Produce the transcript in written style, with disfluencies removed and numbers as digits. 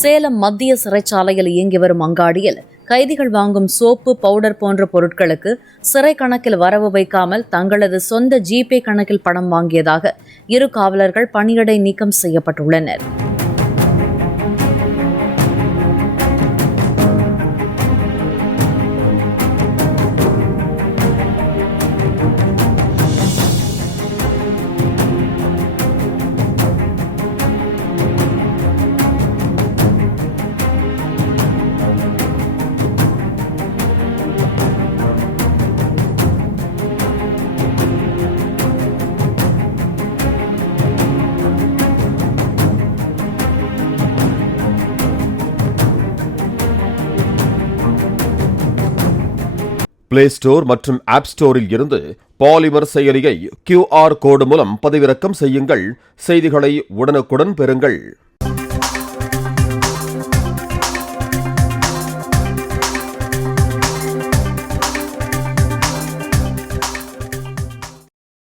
சேலம் மத்திய சிறைச்சாலையில் இயங்கி வரும் அங்காடியில் கைதிகள் வாங்கும் சோப்பு, பவுடர் போன்ற பொருட்களுக்கு சிறை கணக்கில் வரவு வைக்காமல் தங்களது சொந்த ஜிபே கணக்கில் பணம் வாங்கியதாக 2 காவலர்கள் பணியிடை நீக்கம் செய்யப்பட்டுள்ளனர். பிளே ஸ்டோர் மற்றும் ஆப் ஸ்டோரில் இருந்து பாலிமர் செயலியை QR கோடு மூலம் பதிவிறக்கம் செய்யுங்கள். செய்திகளை உடனுக்குடன் பெறுங்கள்.